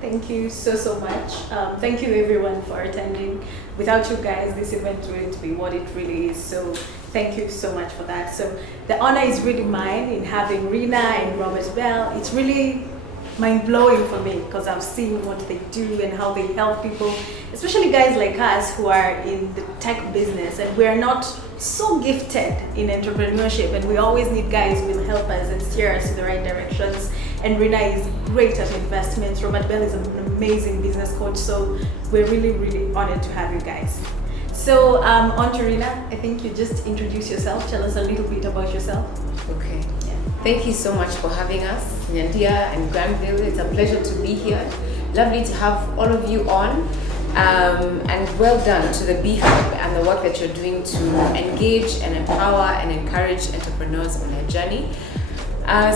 Thank you so much. Thank you everyone for attending. Without you guys, this event wouldn't be what it really is. So thank you so much for that. So the honor is really mine in having Rena and Robert Bell. It's really mind-blowing for me because I've seen what they do and how they help people, especially guys like us who are in the tech business and we're not so gifted in entrepreneurship, and we always need guys who will help us and steer us in the right directions. And Rena is great at investments. Robert Bell is an amazing business coach, so we're really honored to have you guys. So on to Rena. I think you just introduce yourself. Tell us a little bit about yourself. Okay. Thank you so much for having us, Nyandia and Granville. It's a pleasure to be here. Lovely to have all of you on. And well done to the B Hub and the work that you're doing to engage and empower and encourage entrepreneurs on their journey.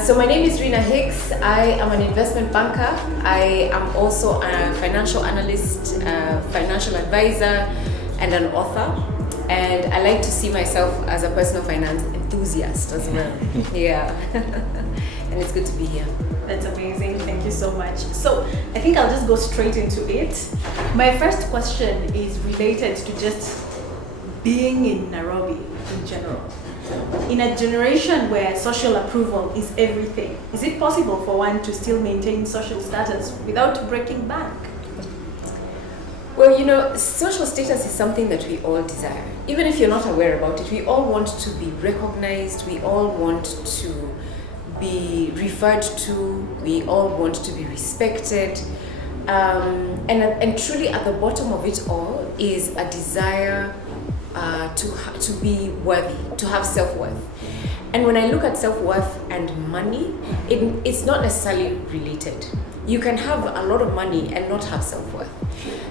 So my name is Rena Hicks. I am an investment banker. I am also a financial analyst, financial advisor, and an author. And I like to see myself as a personal finance enthusiast as well. Yeah. And it's good to be here. That's amazing. Thank you so much. So I think I'll just go straight into it. My first question is related to just being in Nairobi in general. In a generation where social approval is everything, is it possible for one to still maintain social status without breaking bank? Well, social status is something that we all desire. Even if you're not aware about it, we all want to be recognized, we all want to be referred to, we all want to be respected. And truly at the bottom of it all is a desire to be worthy, to have self-worth. And when I look at self-worth and money, it's not necessarily related. You can have a lot of money and not have self-worth.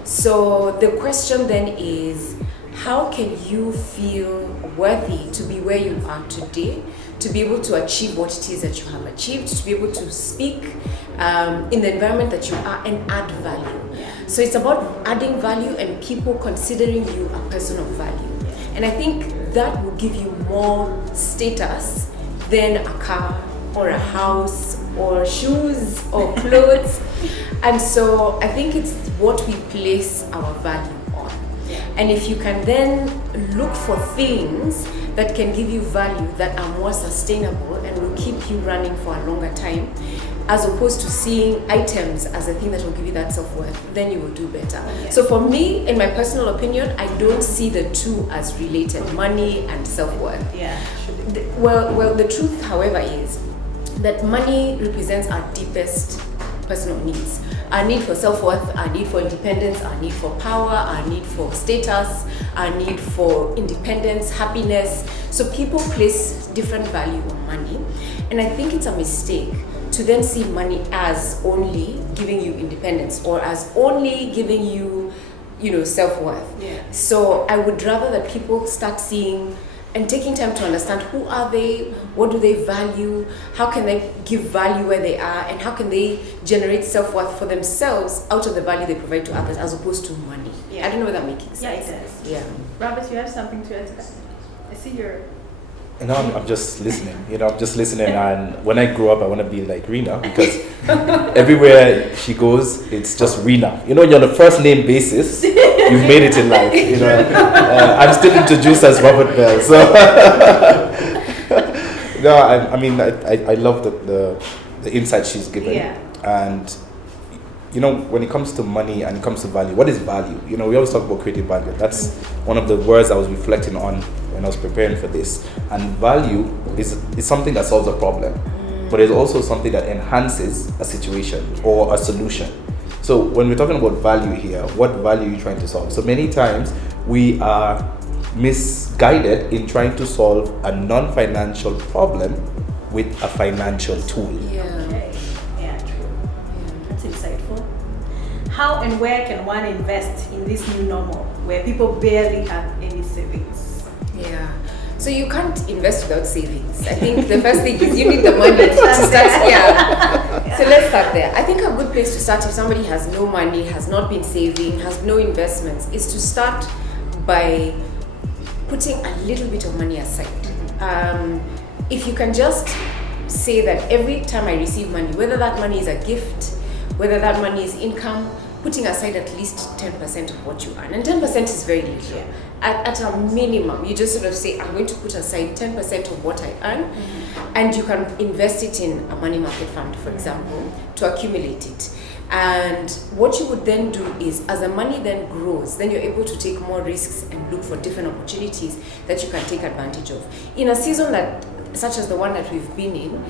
So the question then is, how can you feel worthy to be where you are today, to be able to achieve what it is that you have achieved, to be able to speak in the environment that you are and add value. So it's about adding value and people considering you a person of value. And I think that will give you more status than a car or a house or shoes or clothes. And so I think it's what we place our value on. And if you can then look for things that can give you value that are more sustainable and will keep you running for a longer time, as opposed to seeing items as a thing that will give you that self-worth, then you will do better. So for me, in my personal opinion, I don't see the two as related, money and self-worth. Well, the truth, however, is that money represents our deepest personal needs. Our need for self-worth, our need for independence, our need for power, our need for status, our need for independence, happiness. So people place different value on money. And I think it's a mistake to then see money as only giving you independence or as only giving you, self-worth. So I would rather that people start seeing and taking time to understand who are they, what do they value, how can they give value where they are, and how can they generate self-worth for themselves out of the value they provide to others as opposed to money. I don't know whether that making sense. Yeah, it does. Yeah. Robert, you have something to add to that? I see you're... I'm just listening. I'm just listening. And when I grow up, I want to be like Rena because everywhere she goes, it's just Rena. You're on a first name basis. You've made it in life. I'm still introduced as Robert Bell. So no, I love the insight she's given. And when it comes to money and it comes to value, what is value? We always talk about creating value. That's one of the words I was reflecting on when I was preparing for this. And value is something that solves a problem, but it's also something that enhances a situation or a solution. So when we're talking about value here, what value are you trying to solve? So many times we are misguided in trying to solve a non-financial problem with a financial tool. True. That's insightful. How and where can one invest in this new normal where people barely have any savings? So you can't invest without savings. I think the first thing is you need the money to start. So let's start there. I think a good place to start if somebody has no money, has not been saving, has no investments, is to start by putting a little bit of money aside. If you can just say that every time I receive money, whether that money is a gift, whether that money is income, putting aside at least 10% of what you earn. And 10% is very little. Yeah. At a minimum, you just sort of say, I'm going to put aside 10% of what I earn, and you can invest it in a money market fund, for example, to accumulate it. And what you would then do is, as the money then grows, then you're able to take more risks and look for different opportunities that you can take advantage of. In a season that, such as the one that we've been in,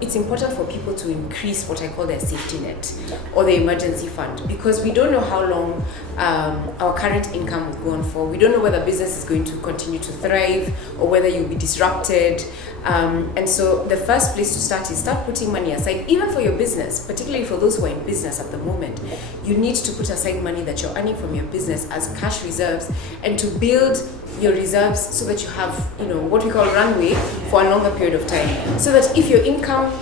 it's important for people to increase what I call their safety net or the emergency fund, because we don't know how long our current income will go on for. We don't know whether business is going to continue to thrive or whether you'll be disrupted. And so the first place to start is start putting money aside, even for your business, particularly for those who are in business at the moment. You need to put aside money that you're earning from your business as cash reserves, and to build your reserves so that you have, what we call runway for a longer period of time. So that if your income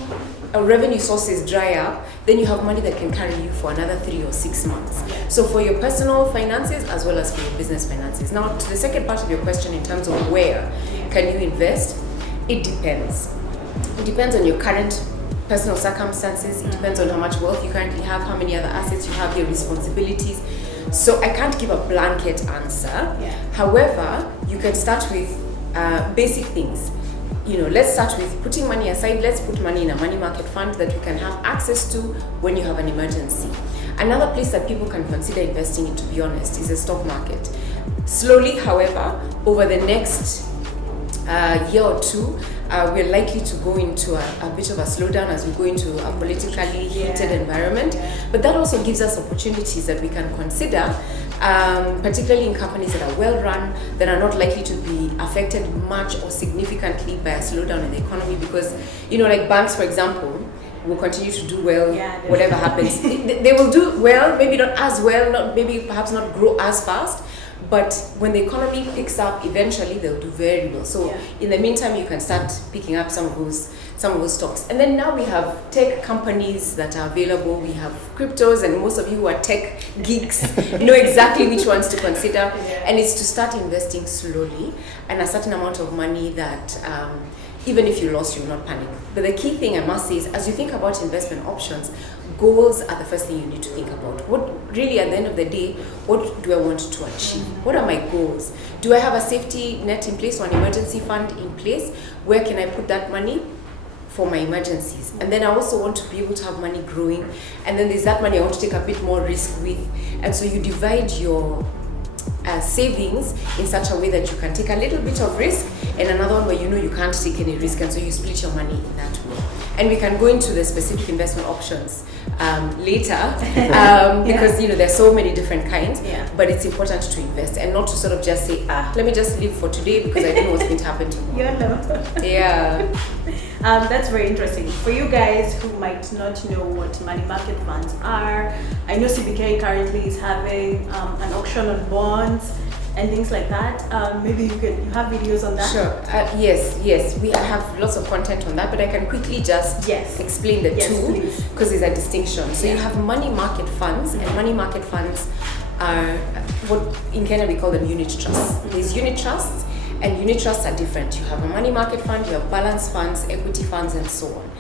or revenue sources dry up, then you have money that can carry you for another 3 or 6 months. So for your personal finances as well as for your business finances. Now, to the second part of your question in terms of where can you invest, it depends. It depends on your current personal circumstances. It depends on how much wealth you currently have, how many other assets you have, your responsibilities. So I can't give a blanket answer. However, you can start with basic things. Let's start with putting money aside. Let's put money in a money market fund that you can have access to when you have an emergency. Another place that people can consider investing in, to be honest, is the stock market. Slowly, however, over the next year or two, we're likely to go into a bit of a slowdown as we go into a politically heated environment. But that also gives us opportunities that we can consider, particularly in companies that are well run, that are not likely to be affected much or significantly by a slowdown in the economy. Because, like banks, for example, will continue to do well, whatever happens. They will do well, maybe not as well, perhaps not grow as fast. But when the economy picks up, eventually they'll do very well. So in the meantime, you can start picking up some of those stocks. And then now we have tech companies that are available. We have cryptos, and most of you who are tech geeks know exactly which ones to consider. And it's to start investing slowly, and a certain amount of money that even if you lost, you will not panic. But the key thing I must say is, as you think about investment options, goals are the first thing you need to think about. What really, at the end of the day, what do I want to achieve? What are my goals? Do I have a safety net in place or an emergency fund in place? Where can I put that money for my emergencies? And then I also want to be able to have money growing. And then there's that money I want to take a bit more risk with. And so you divide your savings in such a way that you can take a little bit of risk, and another one where you can't take any risk, and so you split your money in that way. And we can go into the specific investment options later because there's so many different kinds. But it's important to invest and not to sort of just say, let me just live for today because I don't know what's going to happen tomorrow. That's very interesting. For you guys who might not know what money market funds are, I know CBK currently is having an auction on bonds and things like that. Maybe you have videos on that? Sure. Yes. We have lots of content on that, but I can quickly just explain the two, because there's a distinction. So you have money market funds, and money market funds are what in Kenya we call them unit trusts. There's unit trusts, and unit trusts are different. You have a money market fund, you have balance funds, equity funds, and so on.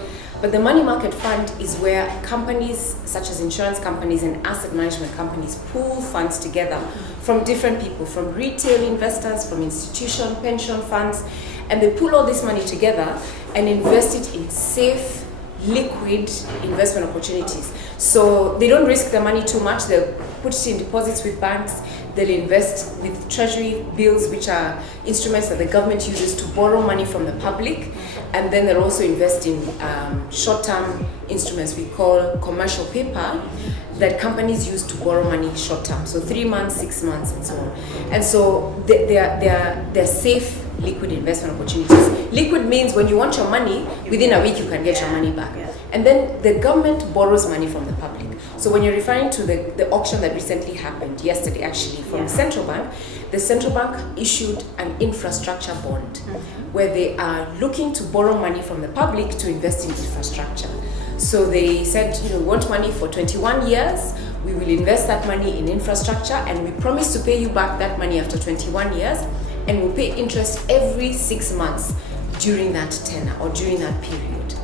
But the money market fund is where companies such as insurance companies and asset management companies pool funds together from different people, from retail investors, from institution pension funds, and they pool all this money together and invest it in safe, liquid investment opportunities. So they don't risk the money too much. They'll put it in deposits with banks. They'll invest with treasury bills, which are instruments that the government uses to borrow money from the public. And then they'll also invest in short-term instruments we call commercial paper that companies use to borrow money short-term. So 3 months, 6 months, and so on. And so they're safe, liquid investment opportunities. Liquid means when you want your money, within a week you can get your money back. And then the government borrows money from the public. So when you're referring to the auction that recently happened, yesterday actually, from the central bank issued an infrastructure bond where they are looking to borrow money from the public to invest in infrastructure. So they said, we want money for 21 years, we will invest that money in infrastructure, and we promise to pay you back that money after 21 years, and we'll pay interest every 6 months during that tenor or during that period.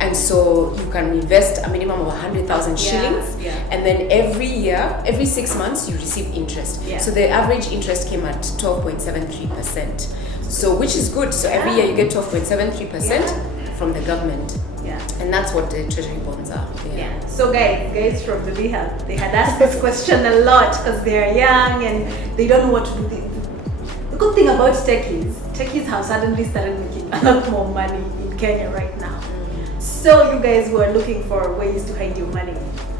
And so you can invest a minimum of 100,000 shillings, and then every year, every 6 months, you receive interest. So the average interest came at 12.73%. So which is good. So every year you get 12.73% from the government. And that's what the treasury bonds are. So guys from the BHAB, they had asked this question a lot because they are young and they don't know what to do. The good thing about techies have suddenly started making a lot more money in Kenya right now. So you guys who are looking for ways to hide your money,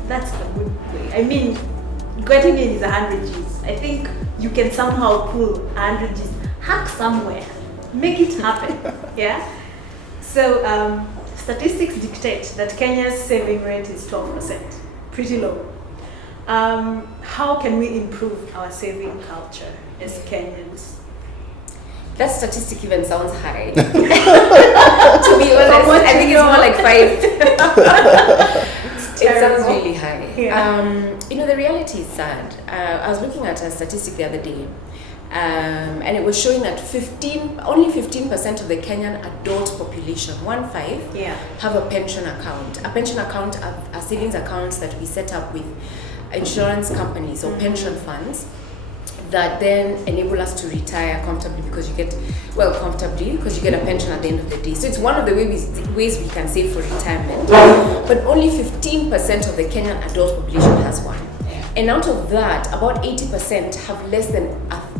that's a good way. I mean, getting in is 100 G's. I think you can somehow pull 100 G's, hack somewhere, make it happen. So statistics dictate that Kenya's saving rate is 12%, pretty low. How can we improve our saving culture as Kenyans? That statistic even sounds high. To be honest, I think it's more like 5. It sounds really high. The reality is sad. I was looking at a statistic the other day, and it was showing that only 15% of the Kenyan adult population, 1/5, have a pension account. A pension account are savings accounts that we set up with insurance companies or pension funds that then enable us to retire comfortably because you get a pension at the end of the day. So it's one of the ways we can save for retirement. But only 15% of the Kenyan adult population has one. And out of that, about 80% have less than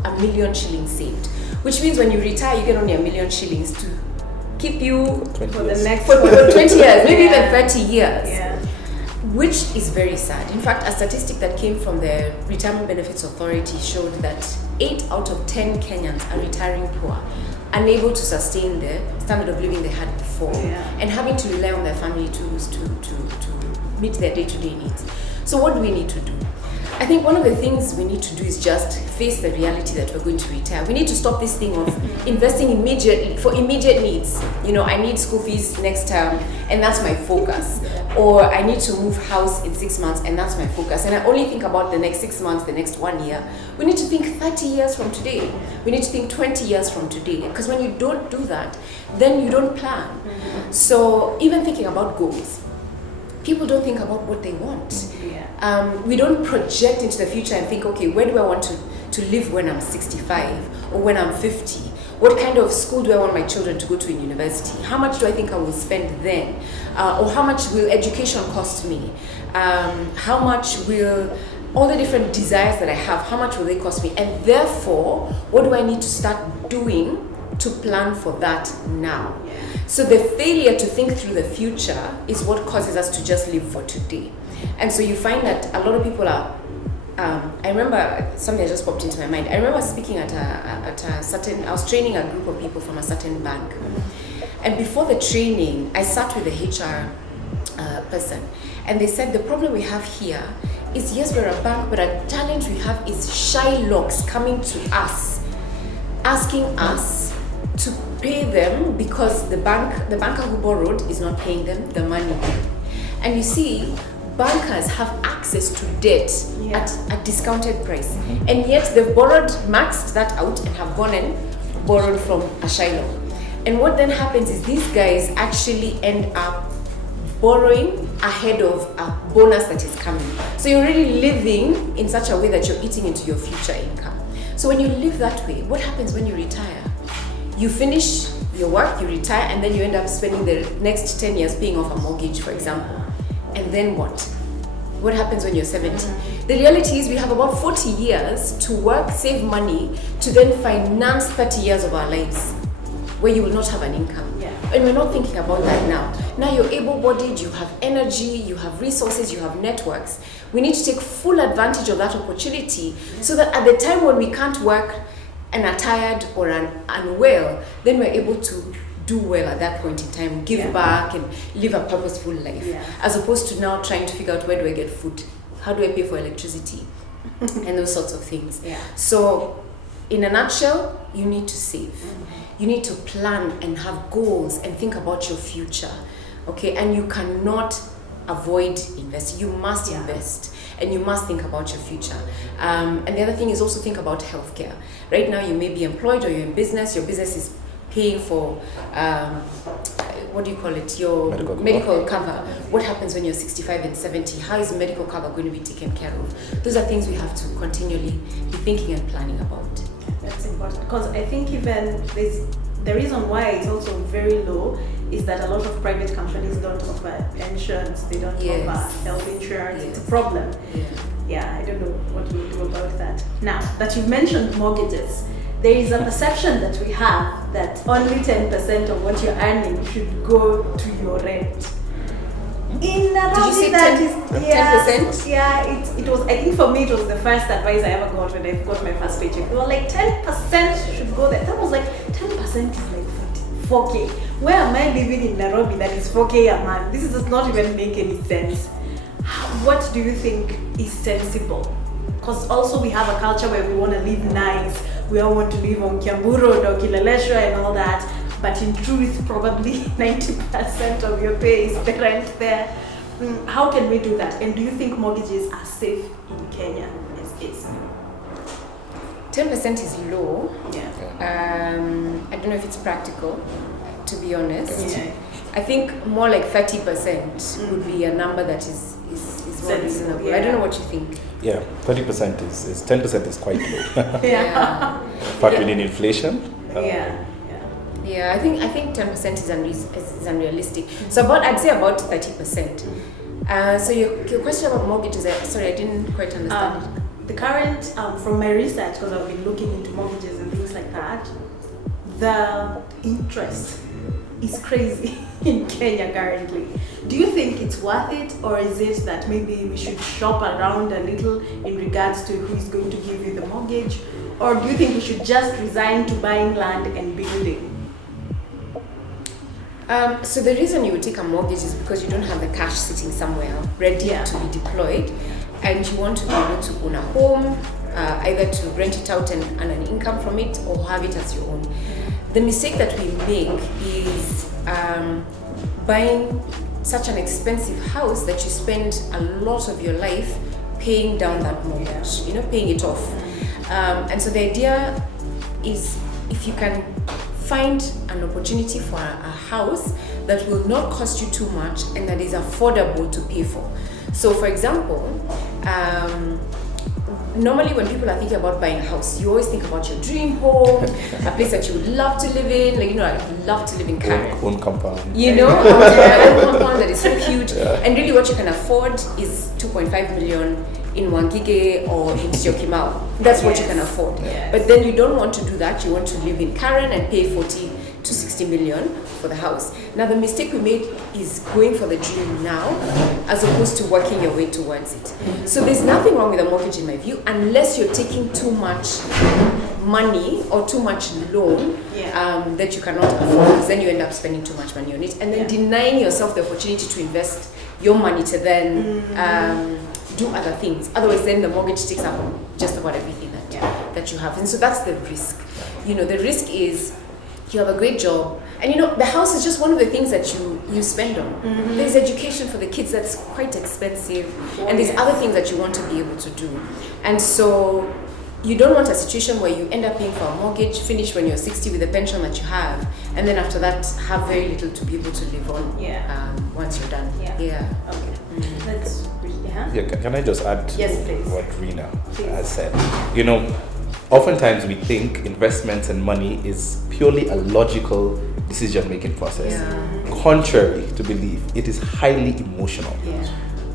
a million shillings saved. Which means when you retire, you get only 1 million shillings to keep you for 20 years, maybe even 30 years. Which is very sad. In fact, a statistic that came from the Retirement Benefits Authority showed that 8 out of 10 Kenyans are retiring poor, unable to sustain the standard of living they had before, and having to rely on their family to meet their day-to-day needs. So what do we need to do? I think one of the things we need to do is just face the reality that we're going to retire. We need to stop this thing of investing immediately for immediate needs. I need school fees next term and that's my focus. Or I need to move house in 6 months and that's my focus. And I only think about the next 6 months, the next 1 year. We need to think 30 years from today. We need to think 20 years from today. Because when you don't do that, then you don't plan. So even thinking about goals, people don't think about what they want. We don't project into the future and think, okay, where do I want to live when I'm 65 or when I'm 50? What kind of school do I want my children to go to in university? How much do I think I will spend then? Or how much will education cost me? How much will all the different desires that I have, how much will they cost me? And therefore, what do I need to start doing to plan for that now? So the failure to think through the future is what causes us to just live for today. And so you find that a lot of people are, I remember something that just popped into my mind. I remember speaking at a certain, I was training a group of people from a certain bank. And before the training, I sat with the HR person. And they said, the problem we have here is, yes, we're a bank, but a challenge we have is Shylocks coming to us, asking us to pay them because the banker who borrowed is not paying them the money. And you see, bankers have access to debt at a discounted price. And yet they've maxed that out and have gone and borrowed from a Shylock. And what then happens is these guys actually end up borrowing ahead of a bonus that is coming. So you're already living in such a way that you're eating into your future income. So when you live that way, what happens when you retire? You finish your work, you retire, and then you end up spending the next 10 years paying off a mortgage, for example. And then what? What happens when you're 70? The reality is we have about 40 years to work, save money, to then finance 30 years of our lives where you will not have an income. And we're not thinking about that now. Now you're able-bodied, you have energy, you have resources, you have networks. We need to take full advantage of that opportunity so that at the time when we can't work and are tired or unwell, then we're able to do well at that point in time, give back and live a purposeful life, as opposed to now trying to figure out where do I get food, how do I pay for electricity, and those sorts of things. So in a nutshell, you need to save. You need to plan and have goals and think about your future, okay? And you cannot avoid investing. You must invest and you must think about your future. And the other thing is also think about healthcare. Right now you may be employed or you're in business, your business is paying for what do you call it, your medical cover. What happens when you're 65 and 70? How is medical cover going to be taken care of? Those are things we have to continually be thinking and planning about. That's important, because I think even the reason why it's also very low is that a lot of private companies don't offer pensions, they don't offer health insurance. It's a problem. Yeah, I don't know what we'll do about that. Now that you've mentioned mortgages, there is a perception that we have that only 10% of what you're earning should go to your rent. In Did you say 10%? Yeah, it was, I think for me it was the first advice I ever got when I got my first paycheck. They were like 10% should go there. That was like 10% is like 4K. Where am I living in Nairobi that is 4K a month? This does not even make any sense. What do you think is sensible? Because also we have a culture where we want to live nice. We all want to live on Kiambu Road or Kileleshwa and all that. But in truth, probably 90% of your pay is the rent there. How can we do that? And do you think mortgages are safe in Kenya as is? 10% is low. Yeah. I don't know if it's practical, to be honest. Yeah. I think more like 30% would be a number that is more reasonable. Yeah. I don't know what you think. Yeah, 30% is 10% is quite low. Yeah. In fact, we need inflation. Yeah, I think 10% is unrealistic. So I'd say about 30%. So your question about mortgages, sorry, I didn't quite understand it. The current, from my research, because I've been looking into mortgages and things like that, the interest is crazy in Kenya currently. Do you think it's worth it, or is it that maybe we should shop around a little in regards to who is going to give you the mortgage? Or do you think we should just resign to buying land and building? So the reason you would take a mortgage is because you don't have the cash sitting somewhere ready to be deployed, and you want to be able to own a home, either to rent it out and earn an income from it, or have it as your own. The mistake that we make is buying such an expensive house that you spend a lot of your life paying down that mortgage, paying it off. And so the idea is, if you can find an opportunity for a house that will not cost you too much and that is affordable to pay for. So for example, normally when people are thinking about buying a house, you always think about your dream home, a place that you would love to live in. Like, I'd love to live in Karen. Own compound. Own compound that is so huge. Yeah. And really what you can afford is 2.5 million in Wangige or in Syokimau. That's what you can afford. Yes. But then you don't want to do that. You want to live in Karen and pay 40 to 60 million for the house. Now the mistake we made is going for the dream now as opposed to working your way towards it. So there's nothing wrong with a mortgage in my view, unless you're taking too much money or too much loan that you cannot afford, because then you end up spending too much money on it and then denying yourself the opportunity to invest your money to then do other things. Otherwise then the mortgage takes up just about everything that you have. And so that's the risk. The risk is you have a great job, and the house is just one of the things that you spend on. There's education for the kids that's quite expensive, and there's other things that you want to be able to do. And so you don't want a situation where you end up paying for a mortgage, finish when you're 60 with the pension that you have, and then after that have very little to be able to live on once you're done. Okay. That's can I just add to what Rina has said? Oftentimes we think investments and money is purely a logical decision-making process. Contrary to belief, it is highly emotional.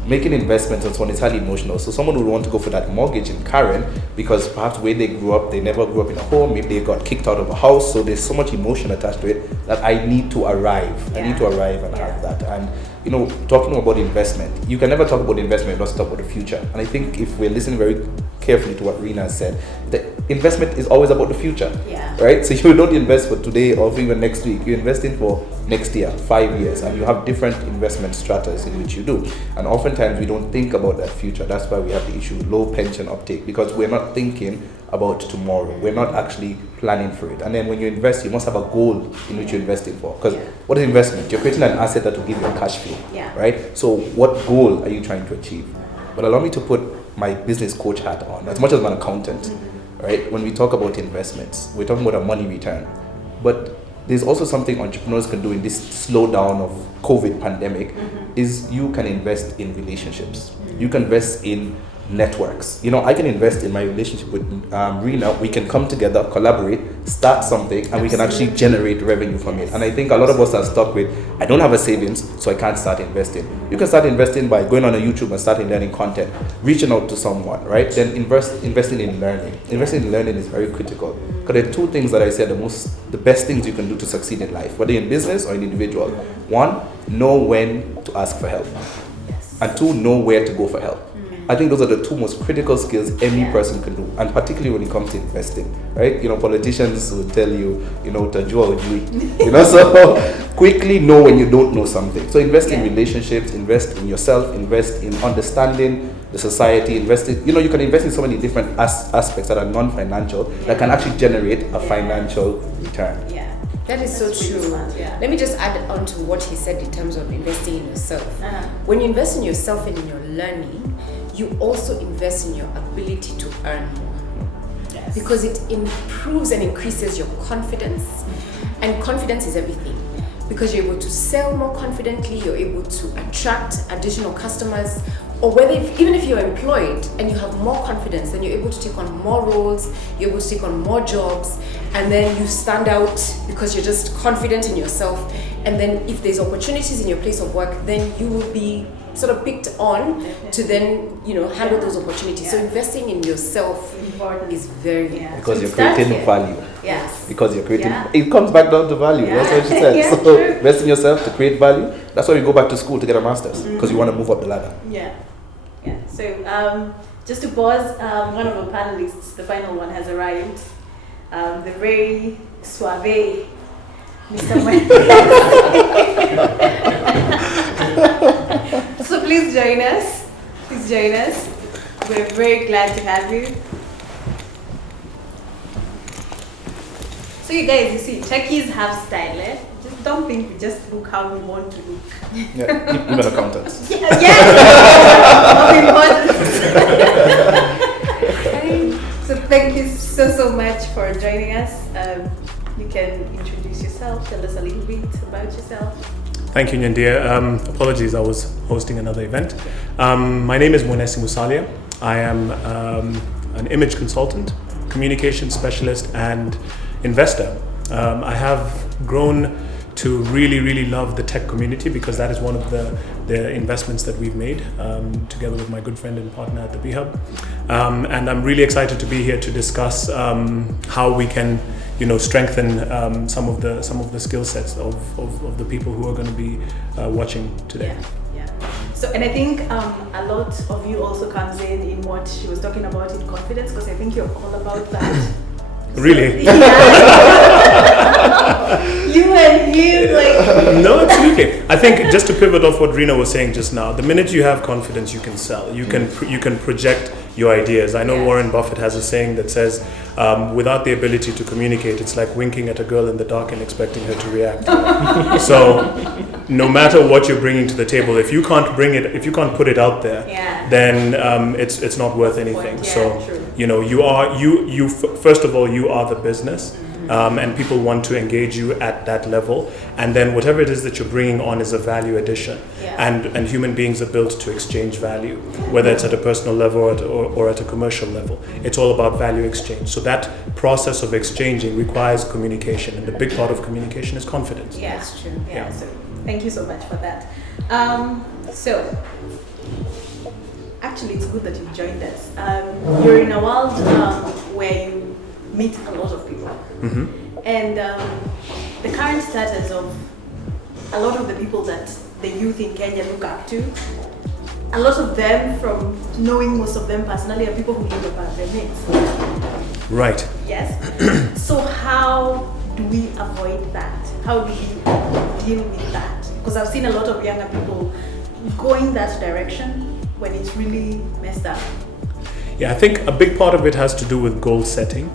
Making investments on someone is highly emotional. So someone would want to go for that mortgage in Karen because perhaps where they grew up, they never grew up in a home, maybe they got kicked out of a house, so there's so much emotion attached to it that I need to arrive. I need to arrive and have that. And talking about investment, you can never talk about investment without talking about the future. And I think if we're listening very carefully to what Rina said, the investment is always about the future, right? So you don't invest for today or even next week. You're investing for next year, 5 years, and you have different investment stratas in which you do. And oftentimes we don't think about that future. That's why we have the issue with low pension uptake, because we're not thinking about tomorrow. We're not actually planning for it. And then when you invest, you must have a goal in which you're investing for. Because what is investment? You're creating an asset that will give you a cash flow, right? So what goal are you trying to achieve? But allow me to put my business coach hat on, as much as I'm an accountant, right? When we talk about investments, we're talking about a money return. But there's also something entrepreneurs can do in this slowdown of COVID pandemic, is you can invest in relationships. You can invest in networks. I can invest in my relationship with Rena. We can come together, collaborate, start something, and we can actually generate revenue from it. And I think a lot of us are stuck with, I don't have a savings, so I can't start investing. You can start investing by going on a YouTube and starting learning content, reaching out to someone, right? Then investing in learning. Investing in learning is very critical. Because there are two things that I say are the best things you can do to succeed in life, whether in business or in individual. One, know when to ask for help. And two, know where to go for help. I think those are the two most critical skills any person can do, and particularly when it comes to investing, right? Politicians will tell you, tajua ujui, so quickly know when you don't know something. So invest in relationships, invest in yourself, invest in understanding the society, invest in, you can invest in so many different aspects that are non-financial that can actually generate a financial return. Yeah. That is so true. Really smart, Let me just add on to what he said in terms of investing in yourself. When you invest in yourself and in your learning, you also invest in your ability to earn more. Yes. Because it improves and increases your confidence. And confidence is everything. Because you're able to sell more confidently, you're able to attract additional customers, or even if you're employed and you have more confidence, then you're able to take on more roles, you're able to take on more jobs, and then you stand out because you're just confident in yourself. And then if there's opportunities in your place of work, then you will be sort of picked on to then, handle those opportunities. So investing in yourself is very important. Because you're creating value. Yes. Because you're creating, it comes back down to value. That's what she said. So invest in yourself to create value. That's why you go back to school to get a master's, because you want to move up the ladder. Yeah. So just to pause, one of our panelists, the final one, has arrived. The very suave Mr. Mike. So please join us. We're very glad to have you. So you guys, you see, techies have style, eh? Just don't think we just look how we want to look. Yeah, even accountants. Yeah. Of importance. So thank you so much for joining us. You can introduce yourself, tell us a little bit about yourself. Thank you, Nyandia. Apologies, I was hosting another event. My name is Mwenesi Musalia. I am an image consultant, communication specialist, and investor. I have grown to really love the tech community because that is one of the investments that we've made together with my good friend and partner at the B-Hub. And I'm really excited to be here to discuss how we can strengthen some of the skill sets of the people who are going to be watching today. Yeah. So, and I think a lot of you also comes in what she was talking about in confidence, because I think you're all about that. Really? So, you and him, like. No, absolutely. I think just to pivot off what Rena was saying just now, the minute you have confidence, you can sell. You can project your ideas. I know Warren Buffett has a saying that says, without the ability to communicate, it's like winking at a girl in the dark and expecting her to react. So, no matter what you're bringing to the table, if you can't put it out there, then it's not worth anything. So, true. First of all, you are the business. And people want to engage you at that level, and then whatever it is that you're bringing on is a value addition, and human beings are built to exchange value, whether it's at a personal level or at a commercial level. It's all about value exchange. So that process of exchanging requires communication, and the big part of communication is confidence. Yeah, that's true. Yeah. So thank you so much for that. So actually, it's good that you joined us. You're in a world where you meet a lot of people. And the current status of a lot of the people that the youth in Kenya look up to, a lot of them, from knowing most of them personally, are people who live above their means. Right. Yes. So how do we avoid that? How do we deal with that? Because I've seen a lot of younger people going that direction when it's really messed up. Yeah, I think a big part of it has to do with goal setting.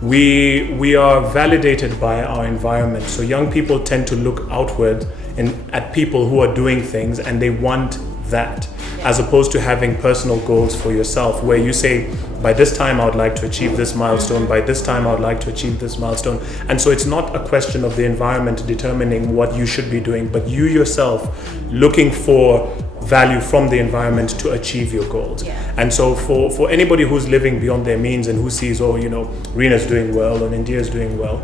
We are validated by our environment. So young people tend to look outward at people who are doing things, and they want that. as opposed to having personal goals for yourself, where you say, by this time I would like to achieve this milestone, by this time I would like to achieve this milestone. And so it's not a question of the environment determining what you should be doing, but you yourself looking for value from the environment to achieve your goals. And so for anybody who's living beyond their means and who sees, Rena's doing well and India's doing well,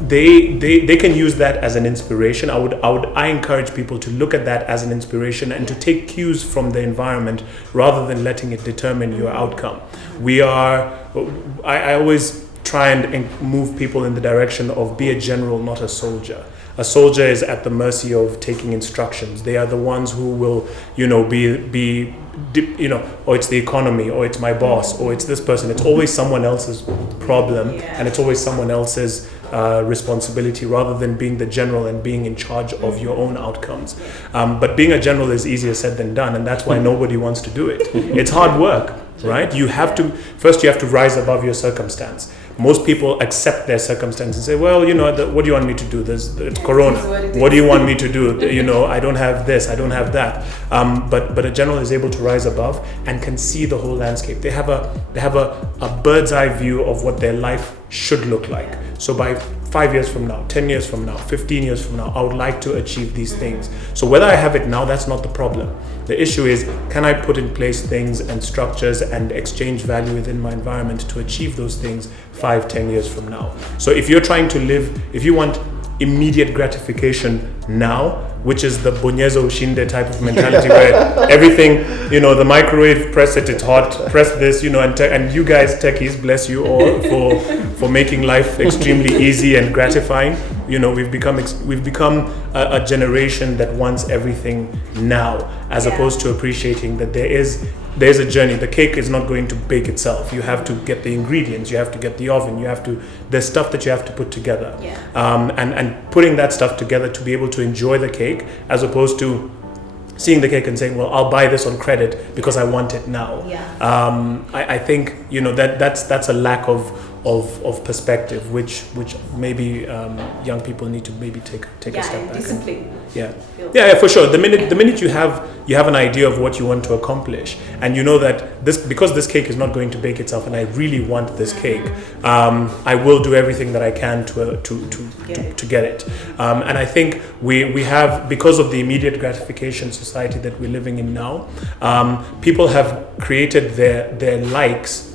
they can use that as an inspiration. I encourage people to look at that as an inspiration and to take cues from the environment rather than letting it determine your outcome. I always try and move people in the direction of be a general, not a soldier. A soldier is at the mercy of taking instructions. They are the ones who will, or it's the economy, or it's my boss, or it's this person. It's always someone else's problem, and it's always someone else's responsibility, rather than being the general and being in charge of your own outcomes. But being a general is easier said than done, and that's why nobody wants to do it. It's hard work, right? You have to rise above your circumstance. Most people accept their circumstance and say, well, what do you want me to do? It's Corona. What do you want me to do? I don't have this, I don't have that. But a general is able to rise above and can see the whole landscape. They have a bird's eye view of what their life should look like. So by 5 years from now, 10 years from now, 15 years from now, I would like to achieve these things. So whether I have it now, that's not the problem. The issue is, can I put in place things and structures and exchange value within my environment to achieve those things 5-10 years from now? So if you're trying to if you want immediate gratification now, which is the Bonyezo Ushinde type of mentality where everything, the microwave, press it, it's hot, press this, and you guys techies, bless you all for making life extremely easy and gratifying. We've become a generation that wants everything now, as opposed to appreciating that there's a journey. The cake is not going to bake itself. You have to get the ingredients, you have to get the oven, there's stuff that you have to put together. And putting that stuff together to be able to enjoy the cake, as opposed to seeing the cake and saying, well, I'll buy this on credit because I want it now. I think that's a lack of perspective, which maybe young people need to maybe take a step back. Discipline. Yeah, for sure. The minute you have an idea of what you want to accomplish, and you know that because this cake is not going to bake itself, and I really want this cake, I will do everything that I can to get it. And I think we have, because of the immediate gratification society that we're living in now, people have created their likes.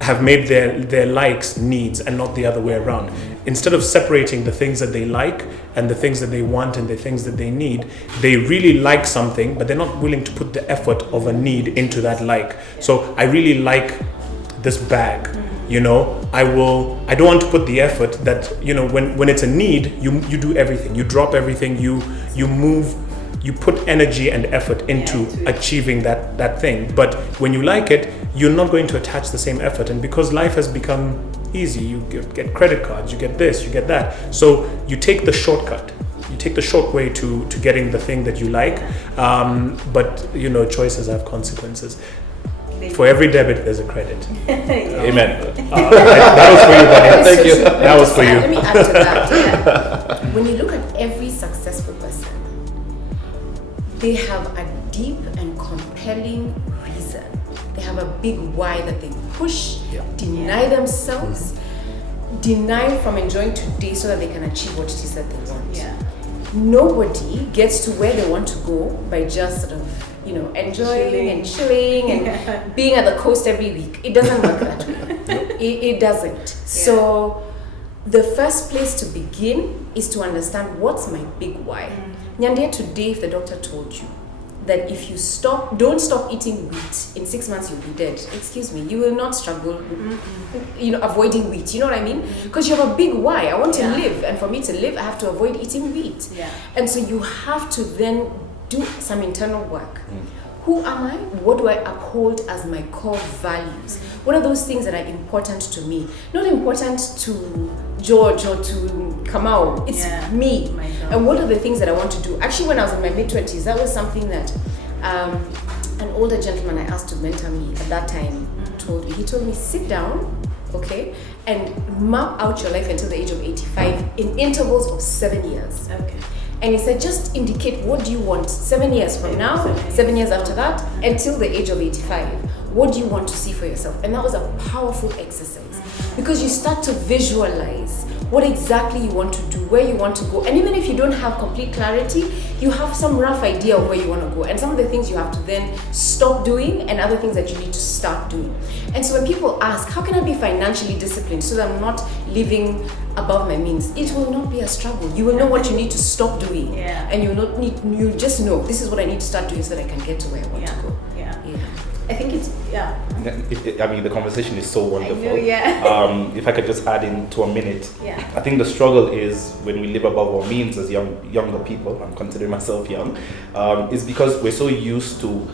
Have made their likes needs and not the other way around. Instead of separating the things that they like and the things that they want and the things that they need, they really like something, but they're not willing to put the effort of a need into that like. So I really like this bag, I don't want to put the effort that, when it's a need, you do everything, you drop everything, you move, you put energy and effort into achieving that thing. But when you like it, you're not going to attach the same effort. And because life has become easy, you get credit cards, you get this, you get that. So you take the shortcut. You take the short way to getting the thing that you like. But choices have consequences. For every debit, there's a credit. Amen. That was for you, buddy. Thank you. That was for you. Let me add to that. When you look at every successful person, they have a deep and compelling reason. They have a big why that they push, deny themselves, deny from enjoying today so that they can achieve what it is that they want. Nobody gets to where they want to go by just sort of, enjoying and chilling and being at the coast every week. It doesn't work that way. It doesn't. So the first place to begin is to understand, what's my big why? Nyandia, today, if the doctor told you that if you don't stop eating wheat, in 6 months you'll be dead. Excuse me, you will not struggle, avoiding wheat. You know what I mean? Because you have a big why. I want to live, and for me to live, I have to avoid eating wheat. And so you have to then do some internal work. Who am I? What do I uphold as my core values? What are those things that are important to me? Not important to George or to Kamau. It's me. And what are the things that I want to do? Actually, when I was in my mid-20s, that was something that an older gentleman I asked to mentor me at that time told me. He told me, sit down, okay, and map out your life until the age of 85 in intervals of 7 years. And he said, just indicate what do you want 7 years from now, 7 years after that, until the age of 85. What do you want to see for yourself? And that was a powerful exercise because you start to visualize what exactly you want to do, where you want to go. And even if you don't have complete clarity, you have some rough idea of where you want to go. And some of the things you have to then stop doing and other things that you need to start doing. And so when people ask, how can I be financially disciplined so that I'm not living above my means? It will not be a struggle. You will know what you need to stop doing. Yeah. And you just know, this is what I need to start doing so that I can get to where I want to go. Yeah. I think it's, I mean, the conversation is so wonderful. I know, If I could just add into a minute, Yeah. I think the struggle is when we live above our means as younger people. I'm considering myself young, is because we're so used to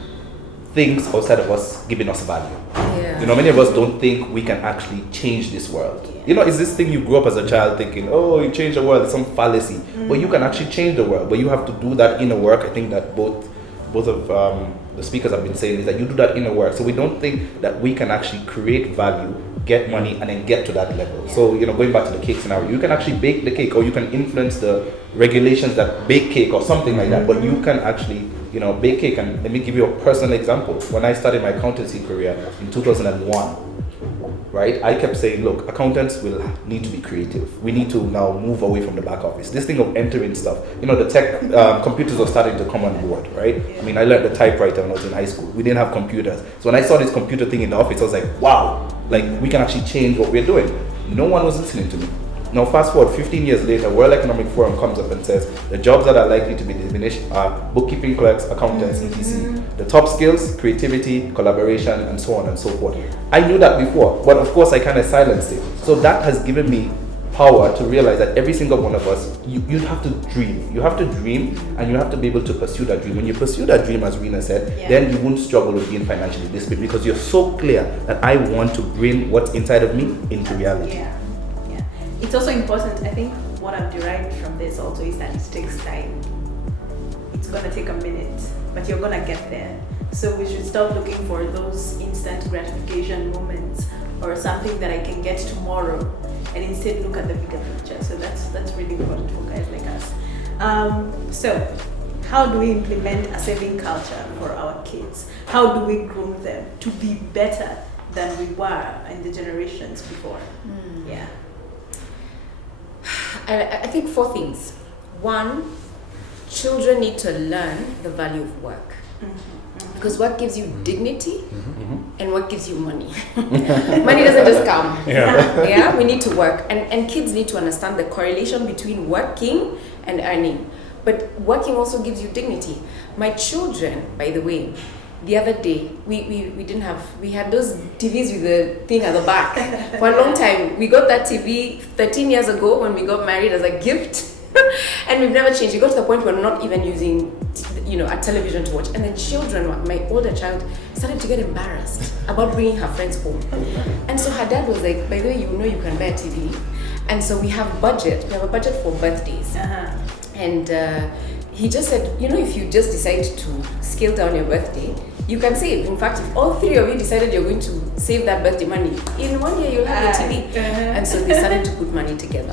things outside of us giving us value. Yeah. You know, many of us don't think we can actually change this world. Yeah. You know, it's this thing you grew up as a child thinking, oh, you change the world, it's some fallacy. But you can actually change the world, but you have to do that inner work. I think that both of the speakers have been saying is that you do that inner work. So we don't think that we can actually create value, get money, and then get to that level. So, you know, going back to the cake scenario, you can actually bake the cake or you can influence the regulations that bake cake or something like that, but you can actually, you know, bake cake. And let me give you a personal example. When I started my accountancy career in 2001, right, I kept saying, look, accountants will need to be creative. We need to now move away from the back office. This thing of entering stuff, you know, the tech computers are starting to come on board, right? I mean, I learned the typewriter when I was in high school. We didn't have computers. So when I saw this computer thing in the office, I was like, wow, like we can actually change what we're doing. No one was listening to me. Now fast forward 15 years later, World Economic Forum comes up and says the jobs that are likely to be diminished are bookkeeping clerks, accountants, etc. The top skills, creativity, collaboration, and so on and so forth. I knew that before, but of course I kind of silenced it. So that has given me power to realize that every single one of us, you have to dream. You have to dream and you have to be able to pursue that dream. When you pursue that dream, as Rena said, then you won't struggle with being financially disciplined because you're so clear that I want to bring what's inside of me into reality. Yeah. It's also important, I think what I've derived from this also is that it takes time. It's gonna take a minute, but you're gonna get there. So we should stop looking for those instant gratification moments or something that I can get tomorrow and instead look at the bigger picture. So that's really important for guys like us. So how do we implement a saving culture for our kids? How do we groom them to be better than we were in the generations before? Yeah. I think 4 things. 1, children need to learn the value of work. Because work gives you dignity and work gives you money. Money doesn't just come. Yeah, we need to work. And kids need to understand the correlation between working and earning. But working also gives you dignity. My children, by the way, the other day, we had those TVs with the thing at the back. For a long time, we got that TV 13 years ago when we got married as a gift. And we've never changed. We got to the point where we're not even using, a television to watch. And the children, my older child, started to get embarrassed about bringing her friends home. And so her dad was like, by the way, you can buy a TV. And so we have a budget for birthdays. And he just said, if you just decide to scale down your birthday, you can save. In fact, if all 3 of you decided you're going to save that birthday money, in 1 year you'll have a TV. And so they started to put money together.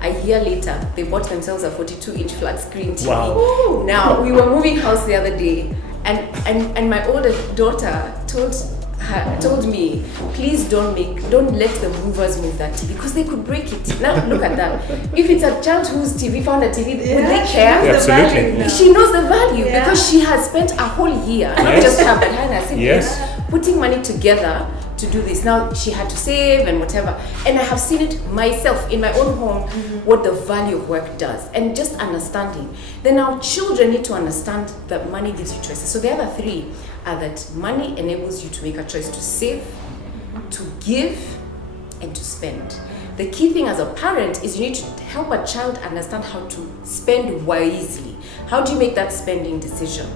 A year later, they bought themselves a 42-inch flat screen TV. Wow. Now, we were moving house the other day, and my older daughter told me, please don't let the movers move that TV because they could break it. Now look at that. If it's a child whose TV found a TV, would they care? Absolutely. She knows the value because she has spent a whole year, not just her, but her and her siblings, putting money together to do this. Now she had to save and whatever. And I have seen it myself in my own home, what the value of work does, and just understanding. Then our children need to understand that money gives you choices. So the other 3 are that money enables you to make a choice to save, to give, and to spend. The key thing as a parent is you need to help a child understand how to spend wisely. How do you make that spending decision?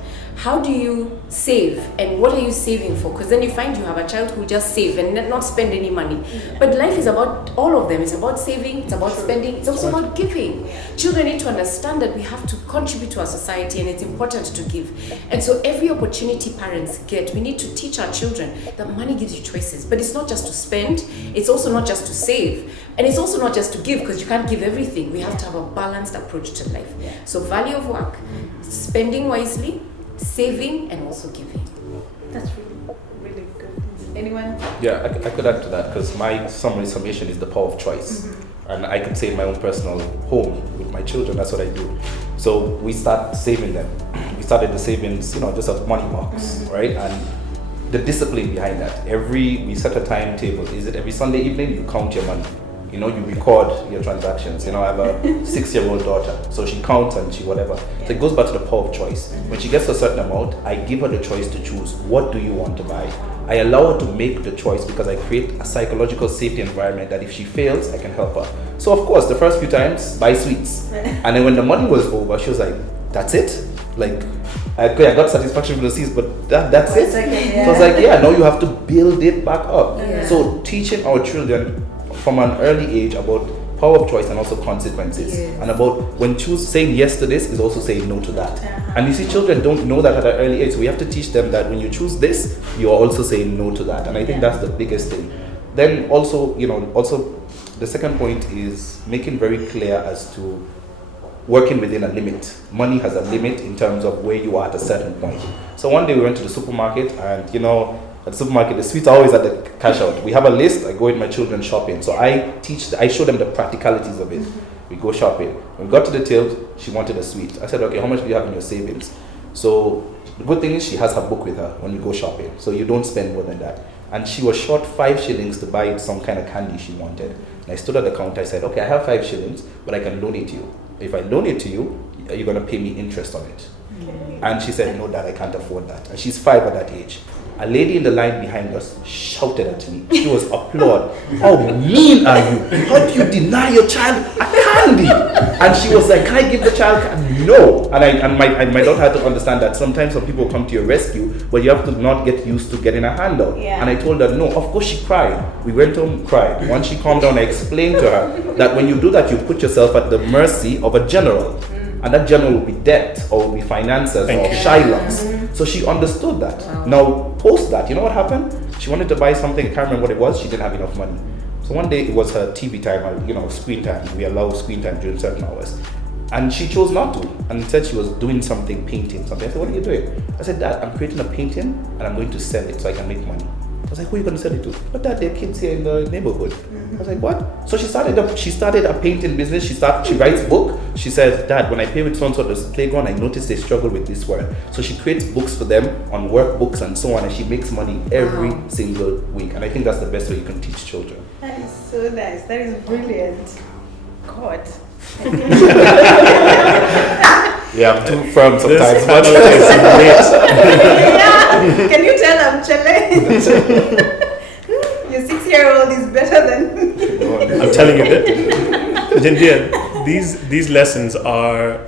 how do you save and what are you saving for? Because then you find you have a child who just save and not spend any money. But life is about all of them. It's about saving, it's about spending, it's also about giving. Children need to understand that we have to contribute to our society and it's important to give. And so every opportunity parents get, we need to teach our children that money gives you choices. But it's not just to spend, it's also not just to save, and it's also not just to give, because you can't give everything. We have to have a balanced approach to life. So value of work, spending wisely, saving, and also giving. That's really good. Anyone? Yeah, I could add to that, because my summation is the power of choice. And I could say in my own personal home with my children, that's what I do. So we start saving them. We started the savings, just a money box, right? And the discipline behind that. We set a timetable. Is it every Sunday evening you count your money? You record your transactions. I have a 6-year-old daughter, so she counts and she whatever. So it goes back to the power of choice. When she gets a certain amount, I give her the choice to choose. What do you want to buy? I allow her to make the choice because I create a psychological safety environment that if she fails, I can help her. So of course, the first few times, buy sweets. And then when the money was over, she was like, that's it? Like, I got satisfaction from the seeds, but that's it? So I was like, now you have to build it back up. So teaching our children from an early age about power of choice and also consequences, and about when saying yes to this is also saying no to that. And you see, children don't know that at an early age, so we have to teach them that when you choose this, you are also saying no to that. And I think that's the biggest thing. Then also, the second point is making very clear as to working within a limit. Money has a limit in terms of where you are at a certain point. So one day we went to the supermarket, and at the supermarket, the sweets are always at the cash out. We have a list. I go with my children shopping. So I show them the practicalities of it. We go shopping. When we got to the till, she wanted a sweet. I said, okay, how much do you have in your savings? So the good thing is she has her book with her when we go shopping. So you don't spend more than that. And she was short 5 shillings to buy some kind of candy she wanted. And I stood at the counter. I said, okay, I have 5 shillings, but I can loan it to you. If I loan it to you, you're going to pay me interest on it. And she said, no, Dad, I can't afford that. And she's 5 at that age. A lady in the line behind us shouted at me. She was applaud. How mean are you? How do you deny your child a candy? And she was like, can I give the child candy? No. And my daughter had to understand that sometimes some people come to your rescue, but you have to not get used to getting a handout. And I told her, no. Of course she cried. We went home, cried. Once she calmed down, I explained to her that when you do that, you put yourself at the mercy of a general. And that general will be debt, or will be finances, or Shylocks. So she understood that. Wow. Now, post that, you know what happened? She wanted to buy something, I can't remember what it was, she didn't have enough money. So one day it was her TV time, screen time. We allow screen time during certain hours. And she chose not to, and said she was doing something, painting something. I said, what are you doing? I said, Dad, I'm creating a painting, and I'm going to sell it so I can make money. I was like, who are you going to sell it to? But Dad, there are kids here in the neighborhood. I was like, what? So she started a painting business. She writes book. She says, Dad, when I play with so-and-so at the playground, I notice they struggle with this word. So she creates books for them on workbooks and so on, and she makes money every single week. And I think that's the best way you can teach children. That is so nice. That is brilliant. God. Yeah, I'm too firm sometimes. Can you tell I'm challenged? Your 6-year-old is better than I'm telling you that. Jandia, these lessons are,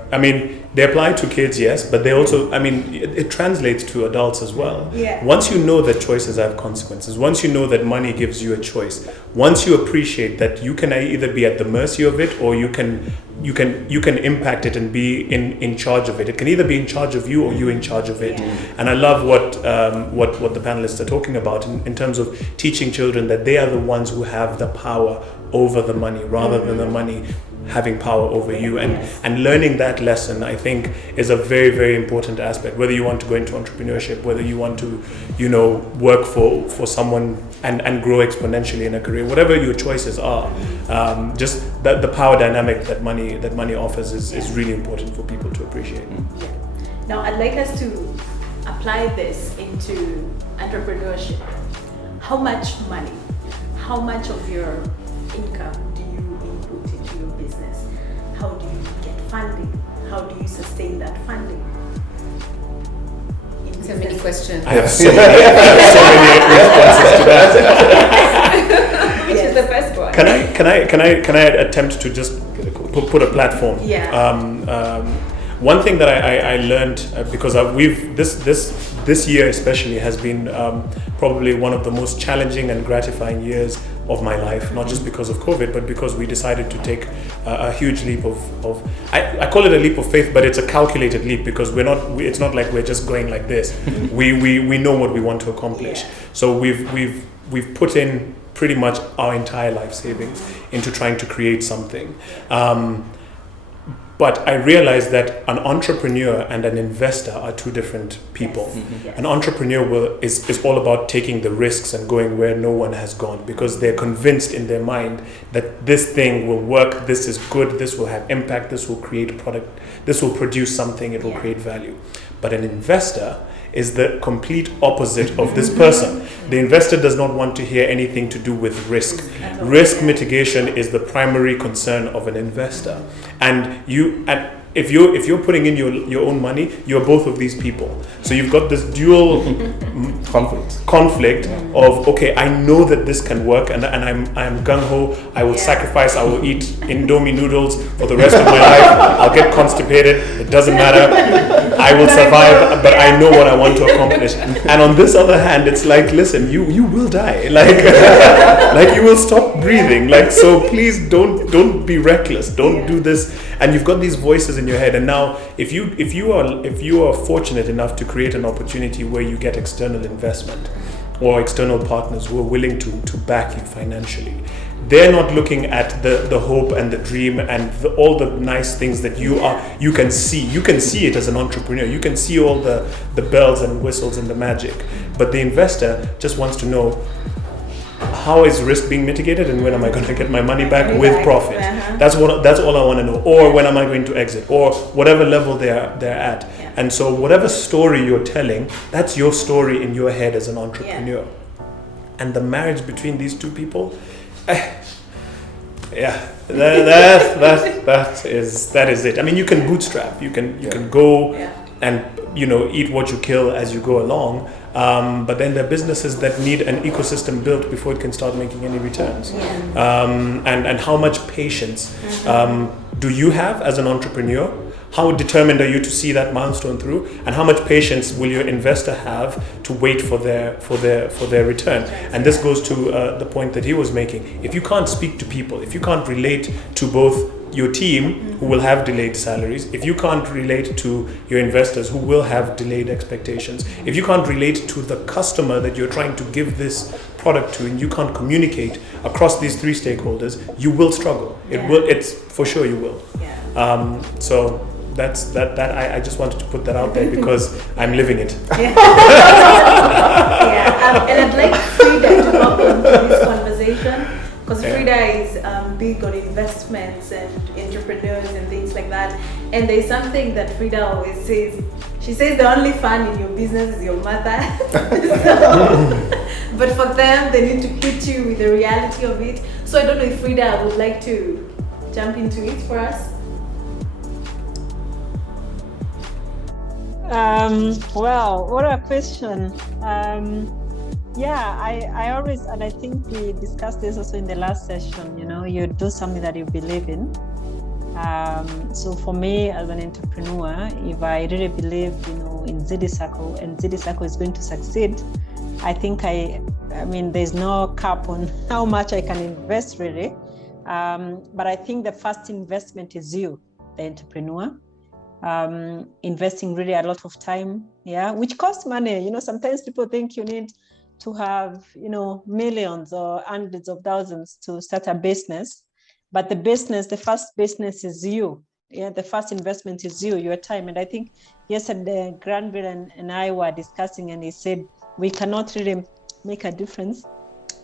they apply to kids, yes, but they also, it translates to adults as well. Yeah. Once you know that choices have consequences, once you know that money gives you a choice, once you appreciate that you can either be at the mercy of it, or you can impact it and be in charge of it. It can either be in charge of you or you in charge of it. Yeah. And I love what the panelists are talking about in terms of teaching children that they are the ones who have the power over the money rather than the money having power over you. And learning that lesson, I think, is a very, very important aspect. Whether you want to go into entrepreneurship, whether you want to, work for someone and grow exponentially in a career, whatever your choices are, just the power dynamic that money offers is really important for people to appreciate. Yeah. Now, I'd like us to apply this into entrepreneurship. How much money, how much of your income do you input into your business? How do you get funding? How do you sustain that funding? So many questions. I have so many responses to that. Which is the first one? Can I attempt to just put a platform? Yeah. one thing that I learned because we've this year especially has been probably one of the most challenging and gratifying years of my life, not just because of COVID, but because we decided to take a huge leap of I call it a leap of faith, but it's a calculated leap because it's not like we're just going like this. we know what we want to accomplish. So we've put in pretty much our entire life savings into trying to create something. But I realized that an entrepreneur and an investor are two different people. Yes. An entrepreneur is all about taking the risks and going where no one has gone because they're convinced in their mind that this thing will work, this is good, this will have impact, this will create a product, this will produce something, it will create value. But an investor is the complete opposite of this person. The investor does not want to hear anything to do with risk. Risk mitigation is the primary concern of an investor. And if you're putting in your own money, you're both of these people. So you've got this dual conflict of, okay, I know that this can work and I'm gung-ho, I will sacrifice, I will eat Indomie noodles for the rest of my life, I'll get constipated, it doesn't matter, I will survive, but I know what I want to accomplish. And on this other hand, it's like, listen, you will die, like you will stop breathing, like, so please don't be reckless, don't do this. And you've got these voices in your head, and now if you are fortunate enough to create an opportunity where you get external investment or external partners who are willing to back you financially, they're not looking at the hope and the dream and all the nice things that you can see it as an entrepreneur, you can see all the bells and whistles and the magic, but the investor just wants to know, how is risk being mitigated and when am I going to get my money back with profit? That's all I want to know. Or when am I going to exit? Or whatever level they're at. Yeah. And so whatever story you're telling, that's your story in your head as an entrepreneur. Yeah. And the marriage between these two people, that is it. I mean, you can bootstrap. You can go and eat what you kill as you go along. But then there are businesses that need an ecosystem built before it can start making any returns. And how much patience do you have as an entrepreneur? How determined are you to see that milestone through? And how much patience will your investor have to wait for their return? And this goes to the point that he was making. If you can't speak to people, if you can't relate to both your team who will have delayed salaries, if you can't relate to your investors who will have delayed expectations, if you can't relate to the customer that you're trying to give this product to, and you can't communicate across these three stakeholders, you will struggle. It's for sure you will. So that's that. I just wanted to put that out there because I'm living it. And I'd like Frida to hop into this conversation. Because Frida is big on investments and entrepreneurs and things like that. And there's something that Frida always says. She says the only fun in your business is your mother. But for them, they need to hit you with the reality of it. So I don't know if Frida would like to jump into it for us. Well, what a question. I always, and I think we discussed this also in the last session, you do something that you believe in. So for me as an entrepreneur, if I really believe, in ZD Circle and ZD Circle is going to succeed, I think I mean, there's no cap on how much I can invest really. But I think the first investment is you, the entrepreneur. Investing really a lot of time, which costs money. Sometimes people think you need to have, millions or hundreds of thousands to start a business. But the first business is you. The first investment is you, your time. And I think yesterday, Granville and I were discussing, and he said, we cannot really make a difference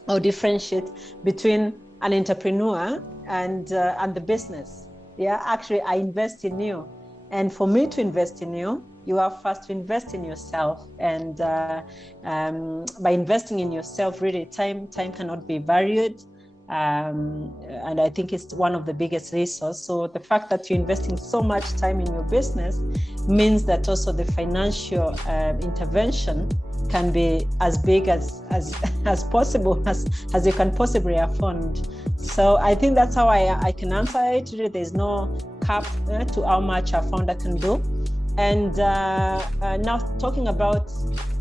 or differentiate between an entrepreneur and the business. Actually, I invest in you. And for me to invest in you, you have first to invest in yourself. And by investing in yourself, really, time cannot be valued. And I think it's one of the biggest resources. So the fact that you're investing so much time in your business means that also the financial intervention can be as big as possible, as you can possibly afford. So I think that's how I can answer it. Really, there's no cap to how much a founder can do. And now talking about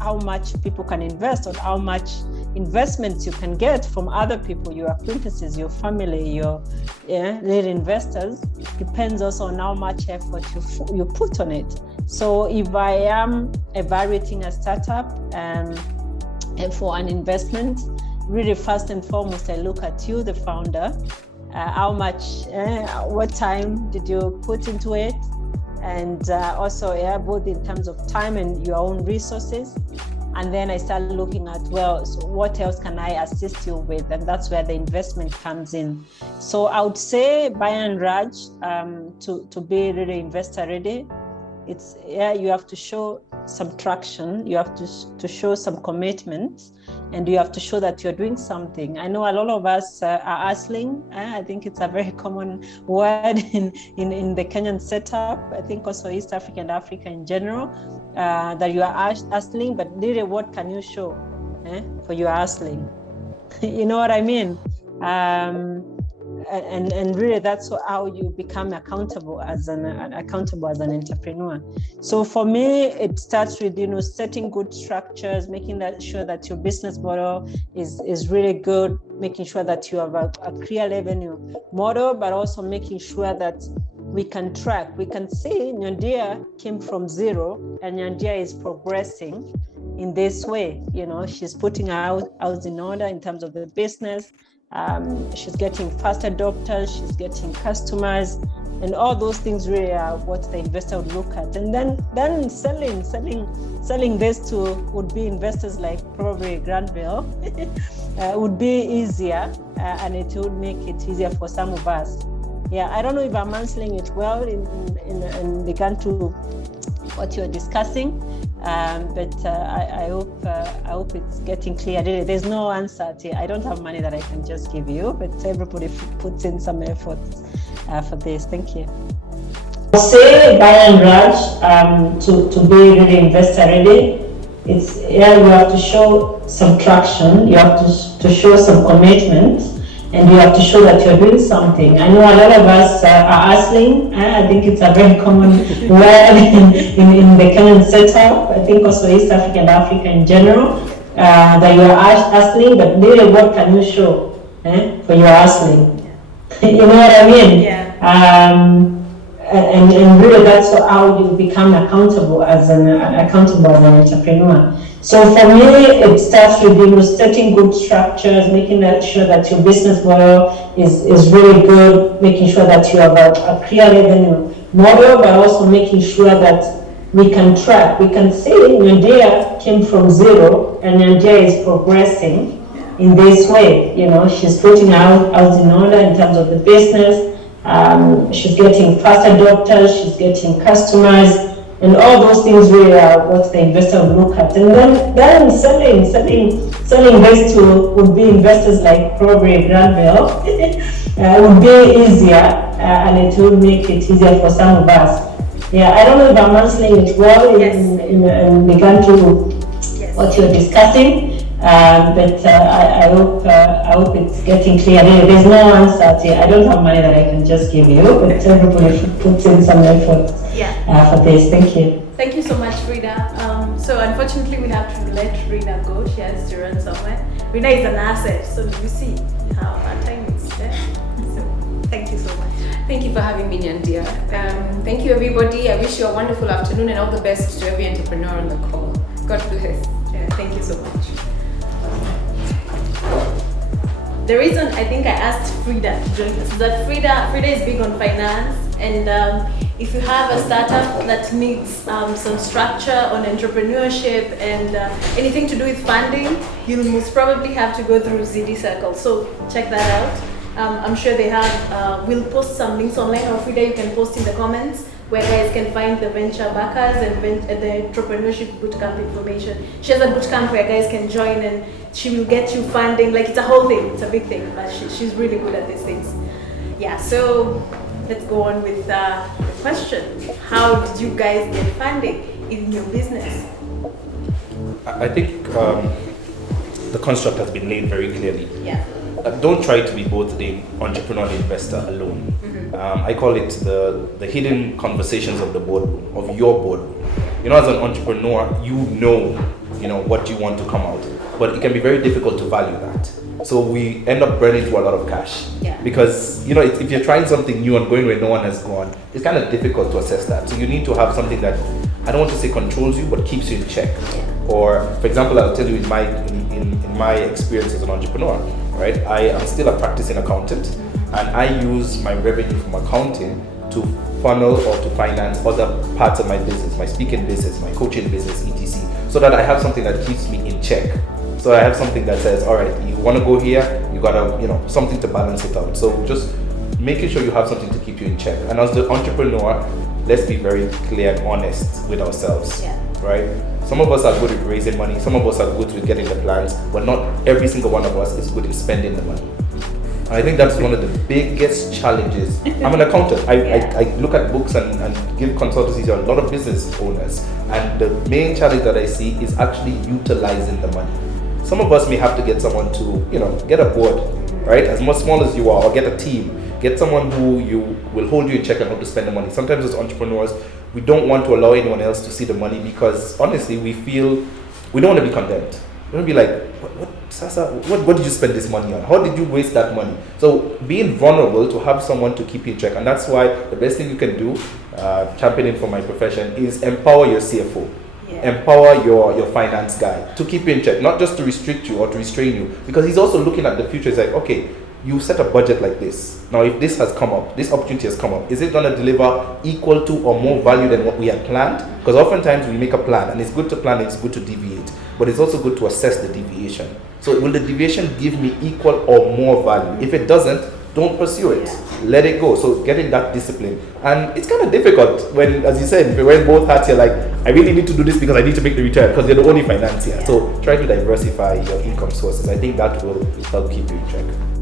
how much people can invest or how much investments you can get from other people, your acquaintances, your family, your little investors, depends also on how much effort you put on it. So if I am evaluating a startup and for an investment, really first and foremost, I look at you, the founder, how much, what time did you put into it? And also, both in terms of time and your own resources. And then I start looking at, well, so what else can I assist you with? And that's where the investment comes in. So I would say, by and large, to be really investor ready, it's, you have to show some traction, you have to show some commitment, and you have to show that you're doing something. I know a lot of us are hustling. I think it's a very common word in the Kenyan setup. I think also East Africa and Africa in general, that you are hustling, but really what can you show for your hustling? You know what I mean? And really that's how you become accountable as an entrepreneur. So for me, it starts with setting good structures, making sure that your business model is really good, making sure that you have a clear revenue model, but also making sure that we can track. We can see Nyandia came from zero and Nyandia is progressing in this way. She's putting her house in order in terms of the business. She's getting fast adopters, she's getting customers, and all those things really are what the investor would look at. And then selling this to would-be investors like probably Granville would be easier, and it would make it easier for some of us. I don't know if I'm answering it well in regard to what you're discussing. But I hope it's getting clear. There's no answer. I don't have money that I can just give you, but everybody puts in some effort for this. Thank you. I'll say by and large, to be really investor ready, it's you have to show some traction, you have to show some commitment, and you have to show that you're doing something. I know a lot of us are hustling. I think it's a very common word in the Kenyan setup. I think also East Africa and Africa in general, that you are hustling, but really what can you show for your hustling? You know what I mean? And really that's how you become accountable as an entrepreneur. So for me, it starts with setting good structures, making sure that your business model is really good, making sure that you have a clear revenue model, but also making sure that we can track. We can say Nyandia came from zero and Nyandia is progressing in this way. She's putting her house in order in terms of the business. She's getting fast adopters, she's getting customers, and all those things really are what the investor will look at. And then selling this to would-be investors like probably Granville would be easier, and it will make it easier for some of us. I don't know if I'm answering it well in regard to what you're discussing. But I hope it's getting clear. There's no answer. I don't have money that I can just give you, but everybody puts in some effort for this. Thank you. Thank you so much, Frida. So unfortunately, we have to let Frida go. She has to run somewhere. Frida is an asset, so you see how our time is there. So thank you so much. Thank you for having me, Nyandia. Thank you, everybody. I wish you a wonderful afternoon and all the best to every entrepreneur on the call. God bless. Thank you so much. The reason I think I asked Frida to join us is that Frida is big on finance, and if you have a startup that needs some structure on entrepreneurship and anything to do with funding, you'll most probably have to go through ZD Circle. So check that out. I'm sure they have, we'll post some links online, or Frida, you can post in the comments where guys can find the venture backers and the entrepreneurship bootcamp information. She has a bootcamp where guys can join, and she will get you funding. Like, it's a whole thing, it's a big thing, but she's really good at these things. So let's go on with the question. How did you guys get funding in your business? I think the construct has been laid very clearly. Yeah. Don't try to be both the entrepreneur and the investor alone. Mm-hmm. I call it the hidden conversations of the boardroom, of your boardroom. You know, as an entrepreneur, you know what you want to come out, but it can be very difficult to value that. So we end up burning through a lot of cash. Yeah. Because, you know, if you're trying something new and going where no one has gone, it's kind of difficult to assess that. So you need to have something that, I don't want to say controls you, but keeps you in check. Yeah. Or, for example, I'll tell you in my experience as an entrepreneur, right? I am still a practicing accountant, and I use my revenue from accounting to funnel or to finance other parts of my business, my speaking business, my coaching business, etc. So that I have something that keeps me in check. So I have something that says, all right, you want to go here, you gotta, you know, something to balance it out. So just making sure you have something to keep you in check. And as the entrepreneur, let's be very clear and honest with ourselves, right? Some of us are good at raising money, some of us are good with getting the plans, but not every single one of us is good in spending the money. And I think that's one of the biggest challenges. I'm an accountant. I look at books and give consultancy to a lot of business owners. And the main challenge that I see is actually utilizing the money. Some of us may have to get someone to, you know, get a board, right? As much small as you are, or get a team. Get someone who will hold you in check on how to spend the money. Sometimes as entrepreneurs, we don't want to allow anyone else to see the money because honestly, we feel we don't want to be condemned. We don't be like, what did you spend this money on? How did you waste that money? So being vulnerable to have someone to keep you in check, and that's why the best thing you can do, championing for my profession, is empower your CFO. Empower your finance guy to keep you in check, not just to restrict you or to restrain you, because he's also looking at the future. He's like, okay, you set a budget like this. Now, if this has come up, this opportunity has come up, is it going to deliver equal to or more value than what we had planned? Because oftentimes we make a plan, and it's good to plan, it's good to deviate, but it's also good to assess the deviation. So will the deviation give me equal or more value? If it doesn't, don't pursue it. Let it go. So getting that discipline. And it's kind of difficult when, as you said, if you're wearing both hats, you're like, I really need to do this because I need to make the return, because you're the only financier. So try to diversify your income sources. I think that will help keep you in check.